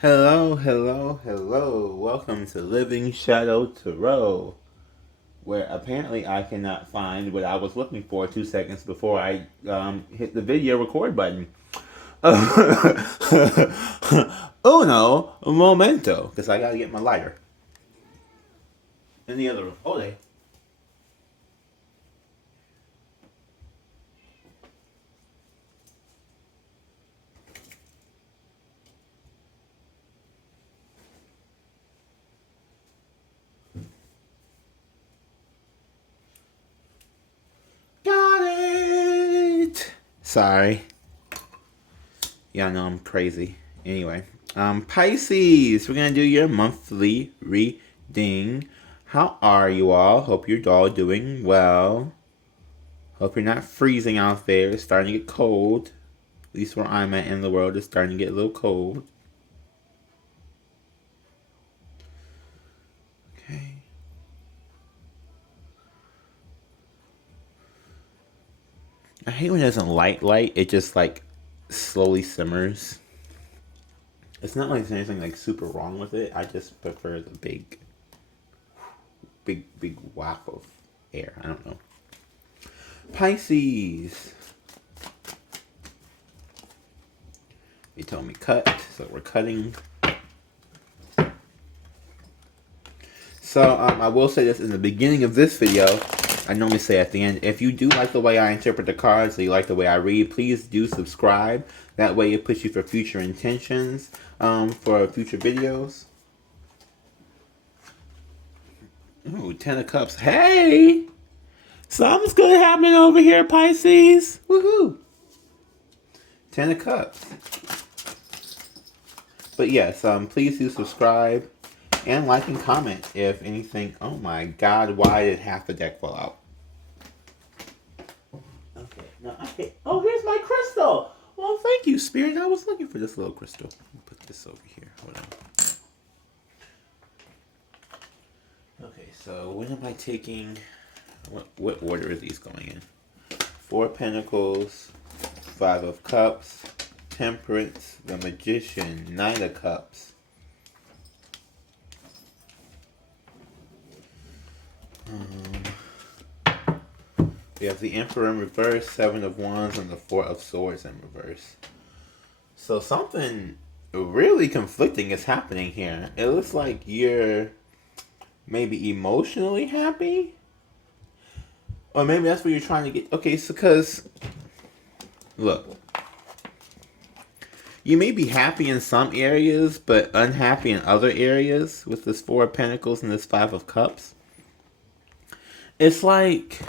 Hello, hello, hello. Welcome to Living Shadow Tarot, where apparently I cannot find what I was looking for 2 seconds before I hit the video record button. Uno momento, because I gotta get my lighter. In the other room. Oh, they. Got it! Sorry. Y'all know I'm crazy. Anyway, Pisces, we're gonna do your monthly reading. How are you all? Hope you're all doing well. Hope you're not freezing out there. It's starting to get cold. At least where I'm at in the world, it's starting to get a little cold. Okay. I hate when it doesn't light. It just like slowly simmers. It's not like there's anything like super wrong with it. I just prefer the big whack of air. I don't know. Pisces. They told me cut, so we're cutting. So I will say this in the beginning of this video. I normally say at the end, if you do like the way I interpret the cards, or you like the way I read, please do subscribe. That way it puts you for future intentions, for future videos. Ooh, 10 of Cups. Hey! Something's good happening over here, Pisces. Woohoo! 10 of Cups. But yes, please do subscribe and like and comment if anything. Oh my God, why did half the deck fall out? Okay, no, okay. Oh, here's my crystal. Well, thank you, Spirit. I was looking for this little crystal. I'll put this over here. Hold on. Okay, so when am I taking? What order are these going in? 4 of Pentacles, 5 of Cups, Temperance, the Magician, 9 of Cups. We have the Emperor in reverse, 7 of Wands, and the 4 of Swords in reverse. So something really conflicting is happening here. It looks like you're maybe emotionally happy, or maybe that's what you're trying to get. Okay, so because look, you may be happy in some areas, but unhappy in other areas with this 4 of Pentacles and this 5 of Cups. It's like,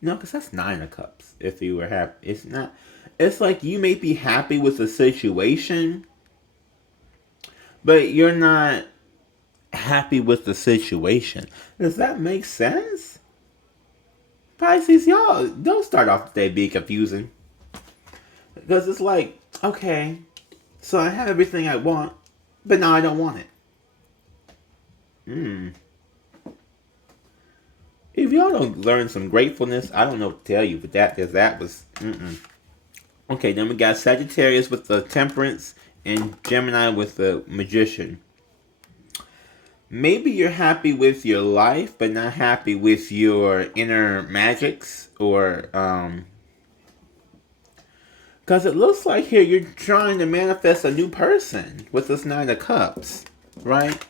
no, because that's 9 of Cups. If you were happy, it's not. It's like you may be happy with the situation, but you're not happy with the situation. Does that make sense? Pisces, y'all, don't start off the day being confusing. Because it's like, okay, so I have everything I want, but now I don't want it. If y'all don't learn some gratefulness, I don't know what to tell you, but that was, Okay, then we got Sagittarius with the Temperance and Gemini with the Magician. Maybe you're happy with your life, but not happy with your inner magics, or, because it looks like here you're trying to manifest a new person with this 9 of Cups, right?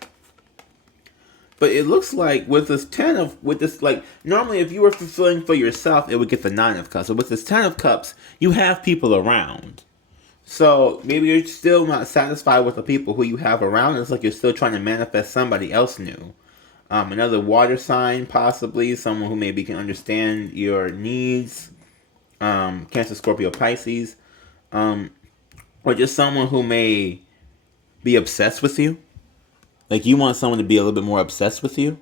But it looks like with this like, normally if you were fulfilling for yourself, it would get the 9 of Cups. So with this 10 of Cups, you have people around. So maybe you're still not satisfied with the people who you have around. It's like you're still trying to manifest somebody else new. Another water sign, possibly. Someone who maybe can understand your needs. Cancer, Scorpio, Pisces. Or just someone who may be obsessed with you. Like you want someone to be a little bit more obsessed with you.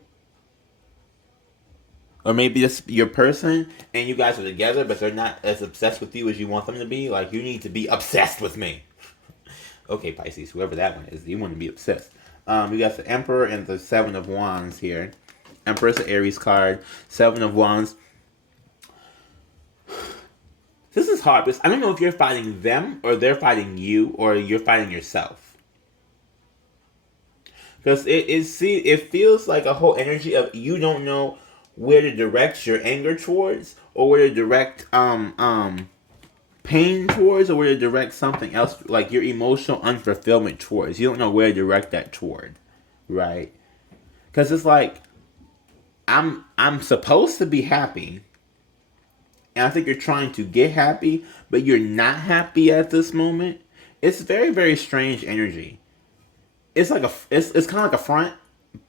Or maybe just your person and you guys are together, but they're not as obsessed with you as you want them to be. Like, you need to be obsessed with me. Okay, Pisces, whoever that one is, you want to be obsessed. You got the Emperor and the 7 of Wands here. Emperor's an Aries card. 7 of Wands. This is hard because I don't know if you're fighting them or they're fighting you or you're fighting yourself. Because it feels like a whole energy of you don't know where to direct your anger towards, or where to direct pain towards, or where to direct something else, like your emotional unfulfillment towards. You don't know where to direct that toward, right? Because it's like I'm supposed to be happy, and I think you're trying to get happy, but you're not happy at this moment. It's very, very strange energy. It's like it's kind of like a front,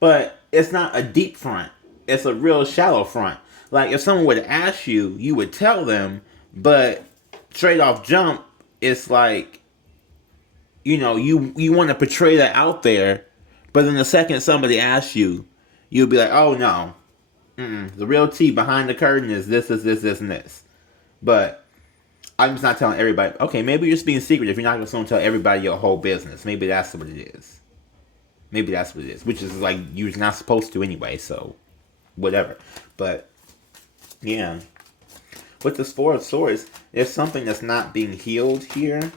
but it's not a deep front. It's a real shallow front. Like if someone would ask you, you would tell them, but straight off jump, it's like, you know, you want to portray that out there, but then the second somebody asks you, you'll be like, oh no, the real tea behind the curtain is this, and this. But I'm just not telling everybody. Okay, maybe you're just being secret if you're not going to tell everybody your whole business. Maybe that's what it is. Which is like you're not supposed to anyway, so whatever. But yeah, with this Four of Swords, there's something that's not being healed here,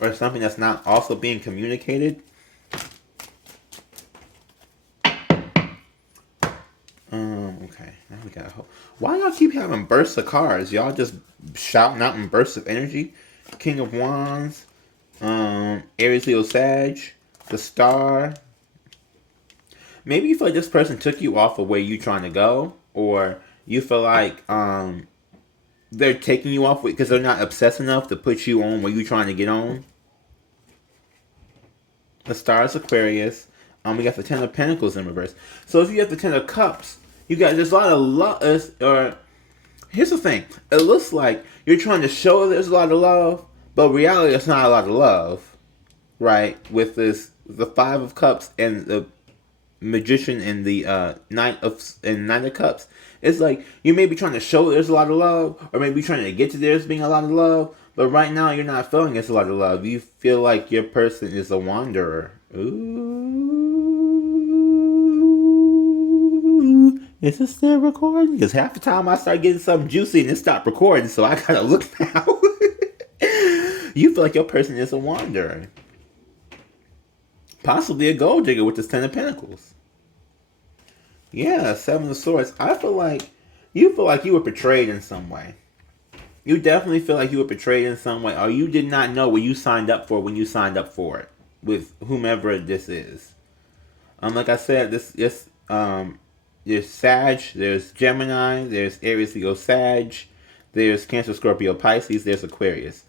or something that's not also being communicated. Okay, now we got hope. Why y'all keep having bursts of cards? Y'all just shouting out in bursts of energy. King of Wands, Aries, Leo, Sag, the Star. Maybe you feel like this person took you off of where you trying to go, or you feel like they're taking you off because they're not obsessed enough to put you on where you trying to get on. The Star is Aquarius. We got the Ten of Pentacles in reverse. So if you have the Ten of Cups, you got there's a lot of love. Or here's the thing: it looks like you're trying to show there's a lot of love, but reality it's not a lot of love, right? With the Five of Cups and the Magician and the Nine of Cups, it's like you may be trying to show there's a lot of love, or maybe trying to get to there's being a lot of love. But right now you're not feeling it's a lot of love. You feel like your person is a wanderer. Ooh, is it still recording? Because half the time I start getting something juicy and it stopped recording, so I gotta look now. You feel like your person is a wanderer. Possibly a gold digger with this Ten of Pentacles. Yeah, Seven of Swords. I feel like you were betrayed in some way. You definitely feel like you were betrayed in some way, or you did not know what you signed up for when you signed up for it with whomever this is. Like I said, there's Sag, there's Gemini, there's Aries, Leo, Sag, there's Cancer, Scorpio, Pisces, there's Aquarius.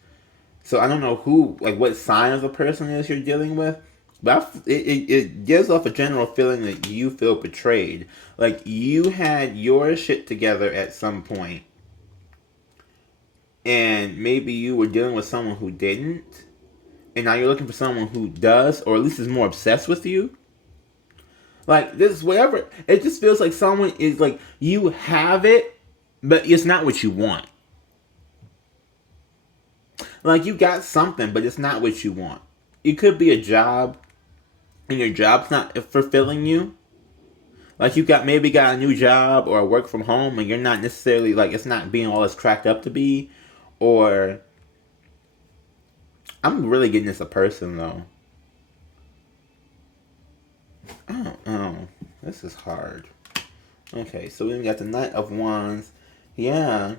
So I don't know what sign of the person is you're dealing with, but it gives off a general feeling that you feel betrayed. Like you had your shit together at some point, and maybe you were dealing with someone who didn't, and now you're looking for someone who does, or at least is more obsessed with you. Like this, whatever. It just feels like someone is like you have it, but it's not what you want. Like you got something, but it's not what you want. It could be a job, and your job's not fulfilling you. Like you maybe got a new job or work from home, and you're not necessarily like it's not being all it's cracked up to be. Or I'm really getting this a person though. Oh, this is hard. Okay, so we got the Knight of Wands. Yeah.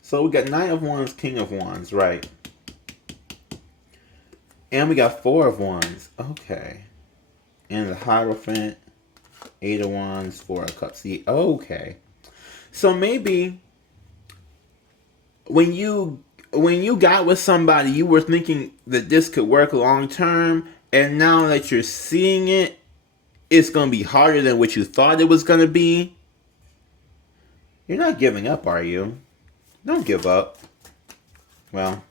So we got Knight of Wands, King of Wands, right? And we got Four of Wands. Okay. And the Hierophant, Eight of Wands, Four of Cups. Okay. So maybe when you got with somebody, you were thinking that this could work long term, and now that you're seeing it, it's going to be harder than what you thought it was going to be. You're not giving up, are you? Don't give up. Well,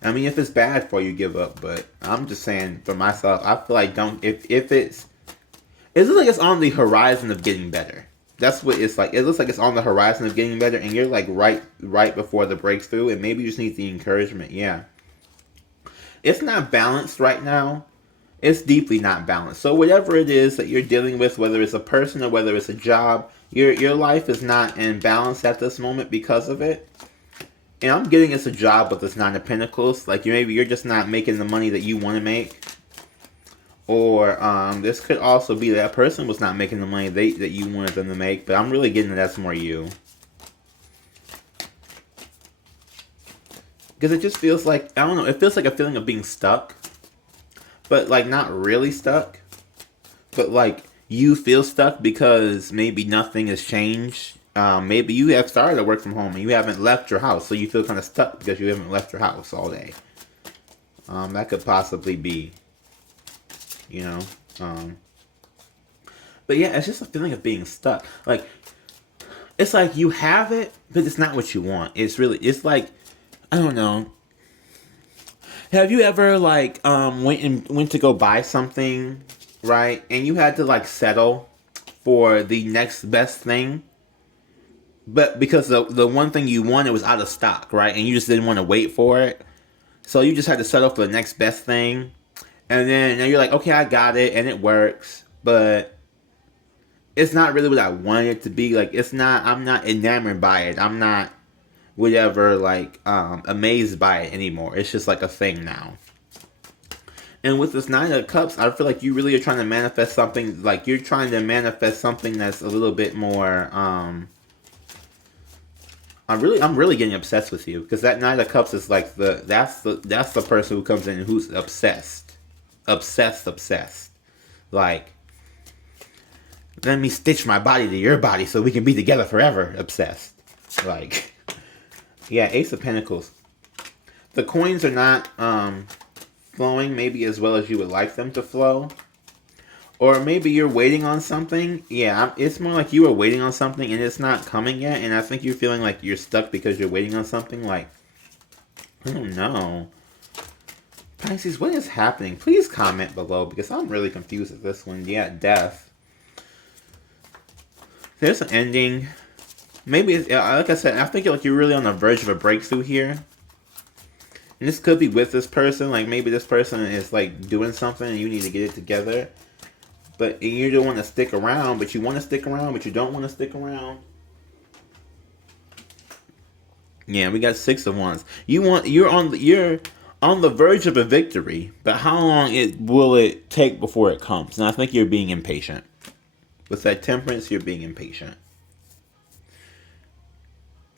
I mean, if it's bad for you, give up. But I'm just saying for myself, I feel like if it's looks like it's on the horizon of getting better. That's what it's like. It looks like it's on the horizon of getting better, and you're like right before the breakthrough, and maybe you just need the encouragement. Yeah. It's not balanced right now. It's deeply not balanced. So whatever it is that you're dealing with, whether it's a person or whether it's a job, your life is not in balance at this moment because of it. And I'm getting it's a job with this Nine of Pentacles. Like, maybe you're just not making the money that you want to make. Or this could also be that person was not making the money that you wanted them to make. But I'm really getting that that's more you. Because it just feels like, I don't know, it feels like a feeling of being stuck. But, like, not really stuck. But, like, you feel stuck because maybe nothing has changed. Maybe you have started to work from home and you haven't left your house. So you feel kind of stuck because you haven't left your house all day. That could possibly be, you know. But, yeah, it's just a feeling of being stuck. Like, it's like you have it, but it's not what you want. It's like, I don't know. Have you ever, like, went to go buy something, right? And you had to, like, settle for the next best thing. But because the one thing you wanted was out of stock, right? And you just didn't want to wait for it. So you just had to settle for the next best thing. And then now you're like, okay, I got it, and it works. But it's not really what I wanted it to be. Like, it's not, I'm not enamored by it. I'm not whatever, like, amazed by it anymore. It's just like a thing now. And with this Nine of Cups, I feel like you really are trying to manifest something. Like, you're trying to manifest something that's a little bit more. I'm really getting obsessed with you, because that Nine of Cups is like that's the person who comes in who's obsessed. Like, let me stitch my body to your body so we can be together forever. Obsessed. Like, yeah, Ace of Pentacles. The coins are not flowing maybe as well as you would like them to flow. Or maybe you're waiting on something. Yeah, it's more like you were waiting on something and it's not coming yet. And I think you're feeling like you're stuck because you're waiting on something. Like, I don't know. Pisces, what is happening? Please comment below because I'm really confused with this one. Yeah, death. There's an ending. Maybe, it's, like I said, I think like you're really on the verge of a breakthrough here. And this could be with this person. Like, maybe this person is like doing something and you need to get it together. But you don't want to stick around, but you want to stick around, but you don't want to stick around. Yeah, we got Six of Wands. You're on the verge of a victory, but how long will it take before it comes? And I think you're being impatient. With that Temperance, you're being impatient.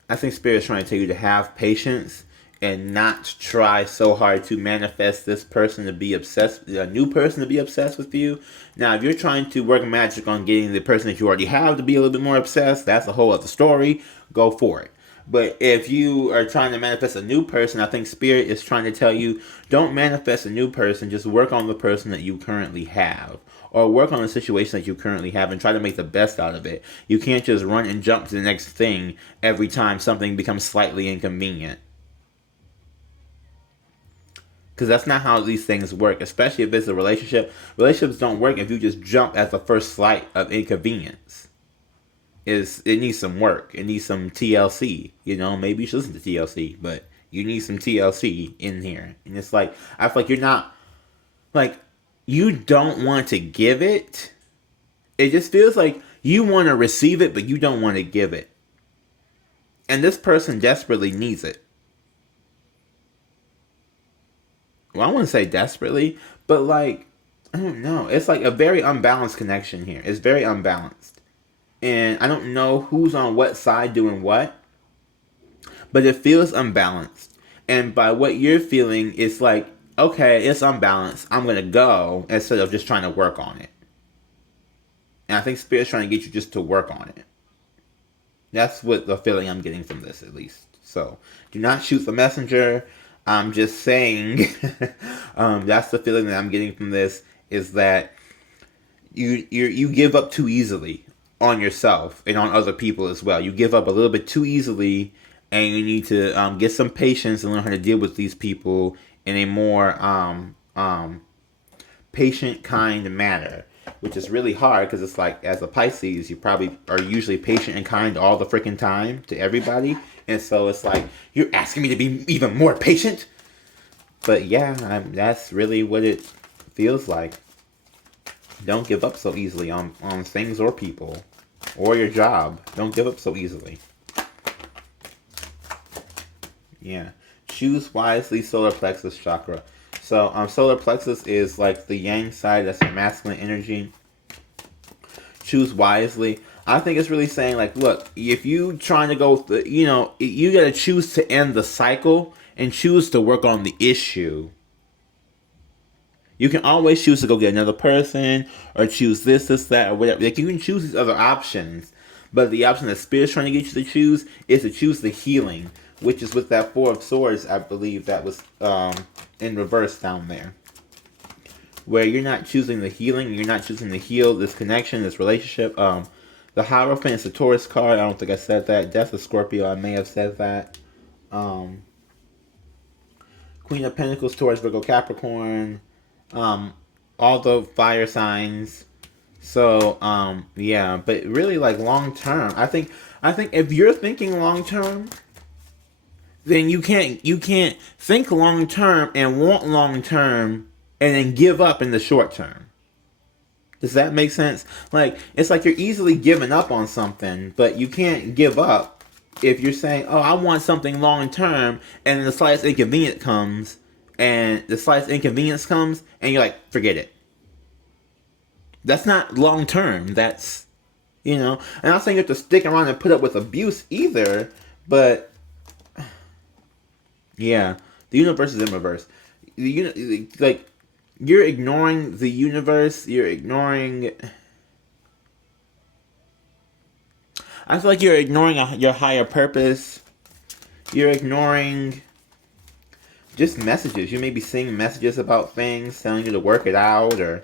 I think Spirit's trying to tell you to have patience and not try so hard to manifest this person to be obsessed, a new person to be obsessed with you. Now, if you're trying to work magic on getting the person that you already have to be a little bit more obsessed, that's a whole other story. Go for it. But if you are trying to manifest a new person, I think Spirit is trying to tell you, don't manifest a new person, just work on the person that you currently have. Or work on the situation that you currently have and try to make the best out of it. You can't just run and jump to the next thing every time something becomes slightly inconvenient. Because that's not how these things work, especially if it's a relationship. Relationships don't work if you just jump at the first slight of inconvenience. It needs some work. It needs some TLC. You know, maybe you should listen to TLC, but you need some TLC in here. And it's like, I feel like you're not, like, you don't want to give it. It just feels like you want to receive it, but you don't want to give it. And this person desperately needs it. Well, I wouldn't say desperately, but like, I don't know. It's like a very unbalanced connection here. It's very unbalanced. And I don't know who's on what side doing what, but it feels unbalanced. And by what you're feeling, it's like, okay, it's unbalanced. I'm going to go instead of just trying to work on it. And I think Spirit's trying to get you just to work on it. That's what the feeling I'm getting from this, at least. So, do not shoot the messenger. I'm just saying, that's the feeling that I'm getting from this, is that you give up too easily on yourself and on other people as well. You give up a little bit too easily, and you need to get some patience and learn how to deal with these people in a more patient, kind manner. Which is really hard, because it's like, as a Pisces, you probably are usually patient and kind all the freaking time to everybody. And so it's like, you're asking me to be even more patient? But yeah, that's really what it feels like. Don't give up so easily on things or people. Or your job. Don't give up so easily. Yeah. Choose wisely, solar plexus chakra. So, solar plexus is like the yang side. That's your masculine energy. Choose wisely. I think it's really saying, like, look, if you trying to go, you got to choose to end the cycle and choose to work on the issue. You can always choose to go get another person or choose this, that, or whatever. Like, you can choose these other options. But the option that Spirit's trying to get you to choose is to choose the healing, which is with that Four of Swords, I believe, that was in reverse down there. Where you're not choosing the healing, you're not choosing to heal this connection, this relationship. The Hierophant is the Taurus card. I don't think I said that. Death of Scorpio, I may have said that. Queen of Pentacles, Taurus, Virgo, Capricorn. All the fire signs. So, yeah, but really, like, long term, I think if you're thinking long term, then you can't think long term and want long term and then give up in the short term. Does that make sense? Like, it's like you're easily giving up on something, but you can't give up if you're saying, oh, I want something long term, and the slightest inconvenience comes, and you're like, forget it. That's not long term. That's, and I'm not saying you have to stick around and put up with abuse either, but yeah, the universe is in reverse. Like, you're ignoring the universe. You're ignoring. I feel like you're ignoring your higher purpose. You're ignoring just messages. You may be seeing messages about things telling you to work it out, or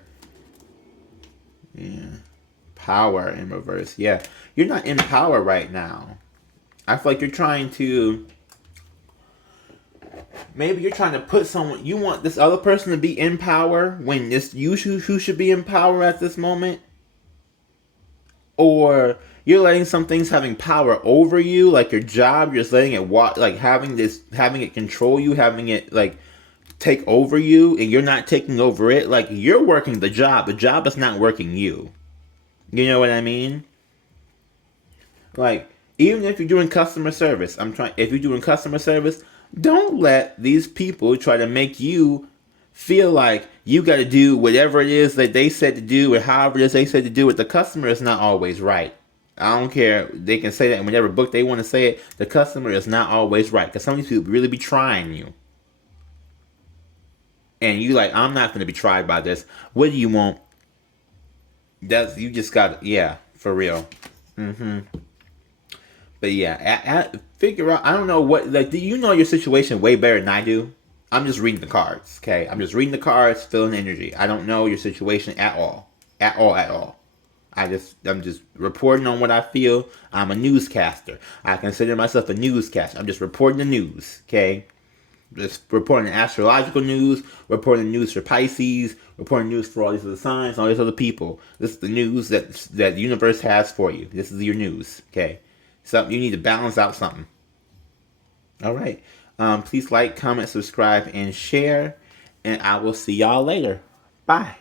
power in reverse. Yeah, you're not in power right now. I feel like you're trying to. Maybe you're trying to put someone. You want this other person to be in power when it's you who should be in power at this moment, or you're letting some things having power over you, like your job. You're just letting it having it control you, having it like take over you, and you're not taking over it. Like, you're working the job. The job is not working you. You know what I mean? Like, even if you're doing customer service, if you're doing customer service, don't let these people try to make you feel like you got to do whatever it is that they said to do, or however it is they said to do it. The customer is not always right. I don't care. They can say that in whatever book they want to say it. The customer is not always right, because some of these people really be trying you. And you like, I'm not going to be tried by this. What do you want? You just got, yeah, for real. But yeah, figure out. I don't know what. Like, do you know your situation way better than I do? I'm just reading the cards. Okay, I'm just reading the cards, feeling energy. I don't know your situation at all, at all. I'm just reporting on what I feel. I'm a newscaster. I consider myself a newscaster. I'm just reporting the news. Okay, just reporting the astrological news, reporting the news for Pisces, reporting news for all these other signs, all these other people. This is the news that the universe has for you. This is your news. Okay. Something you need to balance out something. All right. Please like, comment, subscribe, and share. And I will see y'all later. Bye.